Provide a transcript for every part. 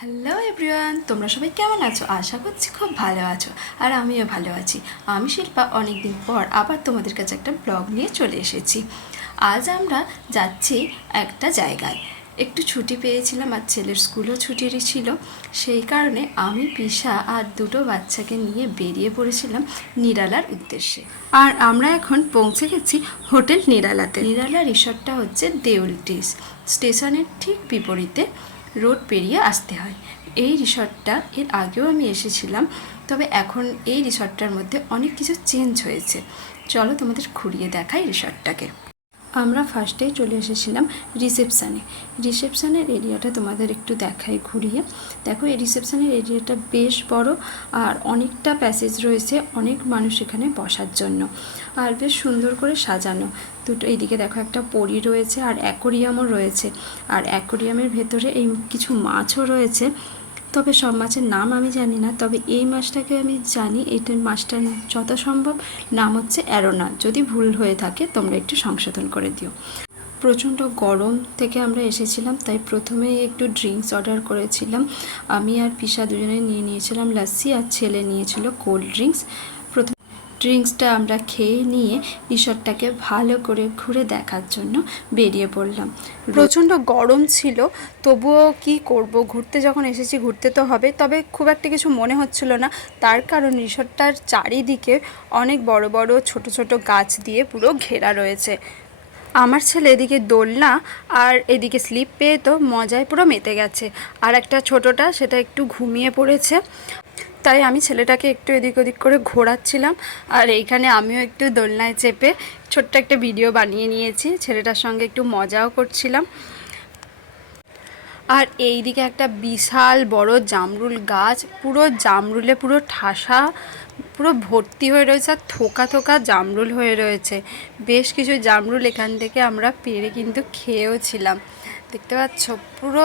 Hello everyone, তোমরা সবাই কেমন আছো? আশা করছি খুব ভালো আছো। আর আমিও ভালো আছি। আমি শিল্পা অনেক দিন পর আবার তোমাদের কাছে একটা ব্লগ নিয়ে চলে এসেছি। আজ আমরা যাচ্ছি একটা জায়গায়। একটু ছুটি পেয়েছিলাম আর ছেলের স্কুলও ছুটিরই ছিল। সেই কারণে আমি পিসা আর দুটো বাচ্চাকে নিয়ে বেরিয়ে পড়েছিলাম নিরালার উদ্দেশ্যে। আর আমরা এখন পৌঁছে গেছি হোটেল নিরালাতে। নিরালা রিসর্টটা হচ্ছে দেউলটি স্টেশনের ঠিক বিপরীতে রোড পেরিয়ে আসতে হয়। এই রিসর্টটা এর আগেও আমি এসেছিলাম, তবে এখন এই রিসর্টটার মধ্যে অনেক কিছু চেঞ্জ হয়েছে। চলো তোমাদের ঘুরিয়ে দেখাই রিসর্টটাকে। আমরা ফার্স্টেই চলে এসেছিলাম রিসেপশানের এরিয়াটা তোমাদের একটু দেখাই ঘুরিয়ে। দেখো, এই রিসেপশানের এরিয়াটা বেশ বড় আর অনেকটা প্যাসেজ রয়েছে, অনেক মানুষ এখানে বসার জন্য। আর বেশ সুন্দর করে সাজানো। দুটো এইদিকে দেখো একটা পরী রয়েছে আর অ্যাকোরিয়ামও রয়েছে। আর অ্যাকোরিয়ামের ভেতরে এই কিছু মাছও রয়েছে, তবে সব মাছের নাম আমি জানি না। তবে এই মাছটাকে আমি জানি, এটার মাছটার যত সম্ভব নাম হচ্ছে অ্যারোনা। যদি ভুল হয়ে থাকে তোমরা একটু সংশোধন করে দিও। প্রচণ্ড গরম থেকে আমরা এসেছিলাম, তাই প্রথমে একটু ড্রিঙ্কস অর্ডার করেছিলাম। আমি আর পিসা দুজনে নিয়েছিলাম লাস্সি, আর ছেলে নিয়েছিল কোল্ড ড্রিঙ্কস। ড্রিঙ্কসটা আমরা খেয়ে নিয়ে রিসর্টটাকে ভালো করে ঘুরে দেখার জন্য বেরিয়ে পড়লাম। প্রচণ্ড গরম ছিল, তবুও কি করব, ঘুরতে যখন এসেছি ঘুরতে তো হবে। তবে খুব একটা কিছু মনে হচ্ছিল না, তার কারণ রিসর্টটার চারিদিকে অনেক বড় বড় ছোট ছোট গাছ দিয়ে পুরো ঘেরা রয়েছে। আমার ছেলে এদিকে দোলনা আর এদিকে স্লিপ পেয়ে তো মজায় পুরো মেতে গেছে। আর একটা ছোটোটা সেটা একটু ঘুমিয়ে পড়েছে, তাই আমি ছেলেটাকে একটু এদিক ওদিক করে ঘোরাচ্ছিলাম। আর এইখানে আমিও একটু দোলনায় চেপে ছোট্ট একটা ভিডিও বানিয়ে নিয়েছি, ছেলেটার সঙ্গে একটু মজাও করছিলাম। আর এই দিকে একটা বিশাল বড় জামরুল গাছ, পুরো জামরুলে পুরো ঠাসা, পুরো ভর্তি হয়ে রয়েছে আর থোকা থোকা জামরুল হয়ে রয়েছে। বেশ কিছু জামরুল এখান থেকে আমরা পেরে কিন্তু খেয়েও ছিলাম। দেখতে পাচ্ছ পুরো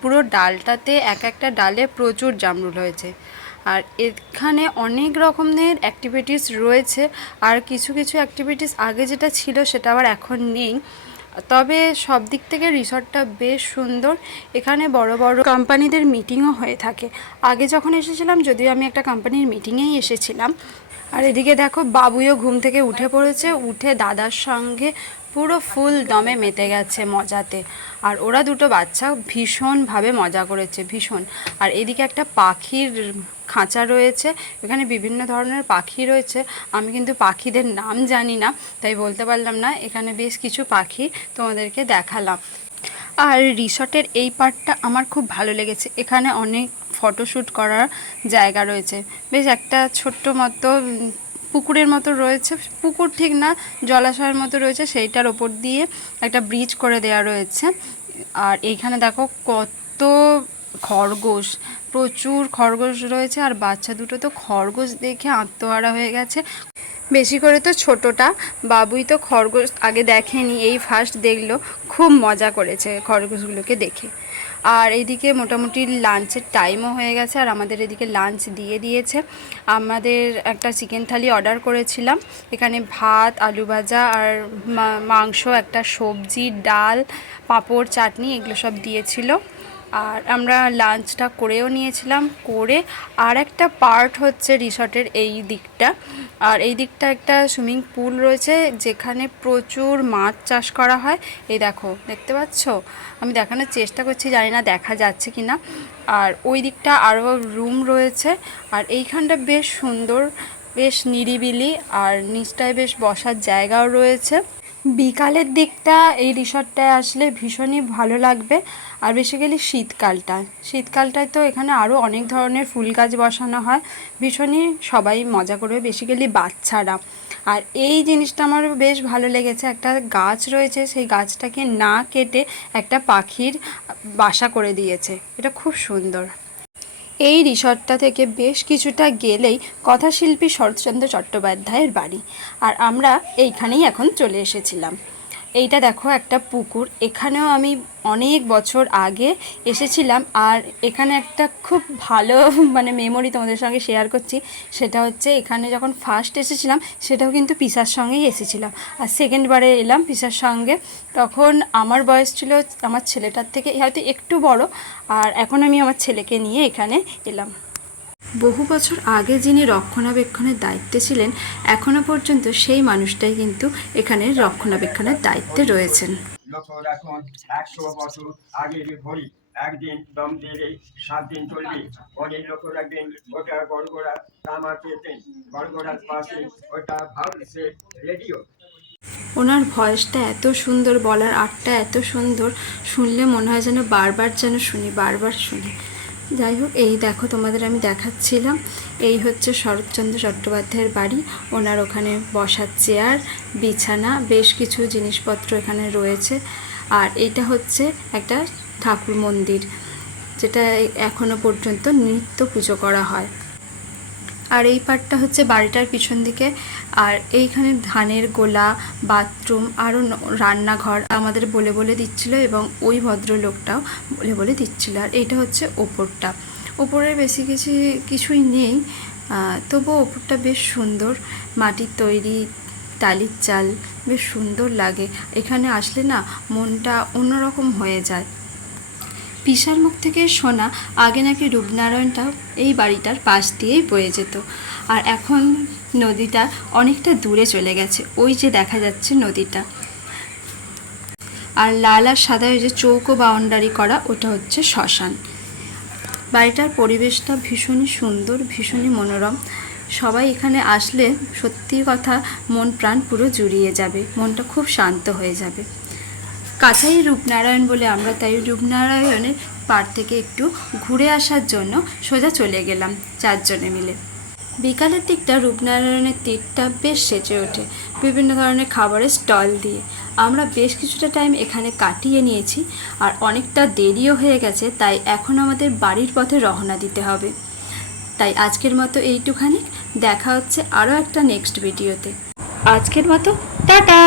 পুরো ডালটাতে, এক একটা ডালে প্রচুর জামরুল হয়েছে। আর এখানে অনেক রকমের অ্যাক্টিভিটিস রয়েছে, আর কিছু কিছু অ্যাক্টিভিটিস আগে যেটা ছিল সেটা আবার এখন নেই। তবে সব দিক থেকে রিসর্টটা বেশ সুন্দর। এখানে বড় বড় কোম্পানিদের মিটিংও হয়ে থাকে। আগে যখন এসেছিলাম, যদিও আমি একটা কোম্পানির মিটিংয়েই এসেছিলাম। আর এদিকে দেখো, বাবুইও ঘুম থেকে উঠে পড়েছে, উঠে দাদার সঙ্গে পুরো ফুল দমে মেতে গেছে মজাতে। আর ওরা দুটো বাচ্চা ভীষণভাবে মজা করেছে, ভীষণ। আর এদিকে একটা পাখির খাঁচা রয়েছে, এখানে বিভিন্ন ধরনের পাখি রয়েছে। আমি কিন্তু পাখিদের নাম জানি না, তাই বলতে পারলাম না। এখানে বেশ কিছু পাখি তোমাদেরকে দেখালাম। আর রিসর্টের এই পার্টটা আমার খুব ভালো লেগেছে। এখানে অনেক ফটোশ্যুট করার জায়গা রয়েছে। বেশ একটা ছোট্ট মতো পুকুরের মতো রয়েছে, পুকুর ঠিক না, জলাশয়ের মতো রয়েছে, সেইটার ওপর দিয়ে একটা ব্রিজ করে দেওয়া রয়েছে। আর এইখানে দেখো কত খরগোশ, প্রচুর খরগোশ রয়েছে। আর বাচ্চা দুটো তো খরগোশ দেখে আত্মহারা হয়ে গেছে। বেশি করে তো ছোটোটা, বাবুই তো খরগোশ আগে দেখেনি, এই ফার্স্ট দেখলো। খুব মজা করেছে খরগোশগুলোকে দেখে। আর এইদিকে মোটামুটি লাঞ্চের টাইমও হয়ে গেছে, আর আমাদের এদিকে লাঞ্চ দিয়ে দিয়েছে। আমাদের একটা চিকেন থালি অর্ডার করেছিলাম। এখানে ভাত, আলু ভাজা আর মাংস, একটা সবজি, ডাল, পাঁপড়, চাটনি, এগুলো সব দিয়েছিল। আর আমরা লাঞ্চটা করেও নিয়েছিলাম। করে আর একটা পার্ট হচ্ছে রিসর্টের এই দিকটা। আর এই দিকটা একটা সুইমিং পুল রয়েছে, যেখানে প্রচুর মাছ চাষ করা হয়। এই দেখো, দেখতে পাচ্ছ? আমি দেখানোর চেষ্টা করছি, জানি না দেখা যাচ্ছে কি না। আর ওই দিকটা আরও রুম রয়েছে। আর এইখানটা বেশ সুন্দর, বেশ নিরিবিলি, আর নিচটায় বেশ বসার জায়গাও রয়েছে। বিকালের দিকটা এই রিসর্টটায় আসলে ভীষণই ভালো লাগবে। আর বেসিক্যালি শীতকালটায় তো এখানে আরও অনেক ধরনের ফুল গাছ বসানো হয়, ভীষণই সবাই মজা করবে, বেসিক্যালি বাচ্চারা। আর এই জিনিসটা আমার বেশ ভালো লেগেছে, একটা গাছ রয়েছে, সেই গাছটাকে না কেটে একটা পাখির বাসা করে দিয়েছে, এটা খুব সুন্দর। এই রিসর্টটা থেকে বেশ কিছুটা গেলেই কথাশিল্পী শরৎচন্দ্র চট্টোপাধ্যায়ের বাড়ি। আর আমরা এইখানেই এখন চলে এসেছিলাম। এইটা দেখো একটা পুকুর, এখানেও আমি অনেক বছর আগে এসেছিলাম। আর এখানে একটা খুব ভালো মানে মেমোরি তোমাদের সঙ্গে শেয়ার করছি। সেটা হচ্ছে এখানে যখন ফার্স্ট এসেছিলাম সেটাও কিন্তু পিসার সঙ্গেই এসেছিলাম, আর সেকেন্ড বারে এলাম পিসার সঙ্গে। তখন আমার বয়স ছিল আমার ছেলেটার থেকে হয়তো একটু বড়, আর এখন আমি আমার ছেলেকে নিয়ে এখানে এলাম। বহু বছর আগে যিনি রক্ষণাবেক্ষণের দায়িত্বে ছিলেন, এখনো পর্যন্ত সেই মানুষটাই কিন্তু এখানে রক্ষণাবেক্ষণের দায়িত্বে রয়েছেন। লক্ষ্য রাখুন, 100 বছর আগের ঘড়ি একদিন দম দেবে, 7 দিন চলবে। অনেক লক্ষ্য রাখবেন, ওটা গড়গড়া তামার পেতেন, গড়গড়ার পাশে ওটা ভাবছে রেডিও। ওনার ভয়েসটা এত সুন্দর, বলার আর্টটা এত সুন্দর, শুনলে মনে হয় যেন বারবার যেন শুনি, বারবার শুনি। যাই হোক, এই দেখো তোমাদের আমি দেখাচ্ছিলাম, এই হচ্ছে শরৎচন্দ্র চট্টোপাধ্যায়ের বাড়ি। ওনার ওখানে বসার চেয়ার, বিছানা, বেশ কিছু জিনিসপত্র এখানে রয়েছে। আর এইটা হচ্ছে একটা ঠাকুর মন্দির, যেটা এখনো পর্যন্ত নিত্য পুজো করা হয়। আর এই পার্টটা হচ্ছে বাড়িটার পিছন দিকে। আর এইখানে ধানের গোলা, বাথরুম, আরও রান্নাঘর আমাদের বলে বলে দিচ্ছিল, এবং ওই ভদ্রলোকটাও বলে বলে দিচ্ছিল। আর এইটা হচ্ছে ওপরটা, ওপরের বেশি কিছুই নেই, তবুও ওপরটা বেশ সুন্দর, মাটির তৈরি, টালির চাল, বেশ সুন্দর লাগে। এখানে আসলে না মনটা অন্যরকম হয়ে যায়। পিসার মুখ থেকে শোনা, আগে নাকি রূপনারায়ণটা এই বাড়িটার পাশ দিয়েই বয়ে যেত, আর এখন নদীটা অনেকটা দূরে চলে গেছে। ওই যে দেখা যাচ্ছে নদীটা, আর লাল আর সাদা ওই যে চৌকো বাউন্ডারি করা, ওটা হচ্ছে শ্মশান। বাড়িটার পরিবেশটা ভীষণই সুন্দর, ভীষণই মনোরম। সবাই এখানে আসলে সত্যি কথা মন প্রাণ পুরো জুড়িয়ে যাবে, মনটা খুব শান্ত হয়ে যাবে। কাছেই রূপনারায়ণ বলে আমরা তাই রূপনারায়ণের পাড় থেকে একটু ঘুরে আসার জন্য সোজা চলে গেলাম 4 জনে মিলে। বিকালের দিকটা রূপনারায়ণের তীরটা বেশ সেজে ওঠে বিভিন্ন ধরনের খাবারের স্টল দিয়ে। আমরা বেশ কিছুটা টাইম এখানে কাটিয়ে নিয়েছি, আর অনেকটা দেরিও হয়ে গেছে, তাই এখন আমাদের বাড়ির পথে রওনা দিতে হবে। তাই আজকের মতো এইটুখানি, দেখা হচ্ছে আরও একটা নেক্সট ভিডিওতে। আজকের মতো টাটা।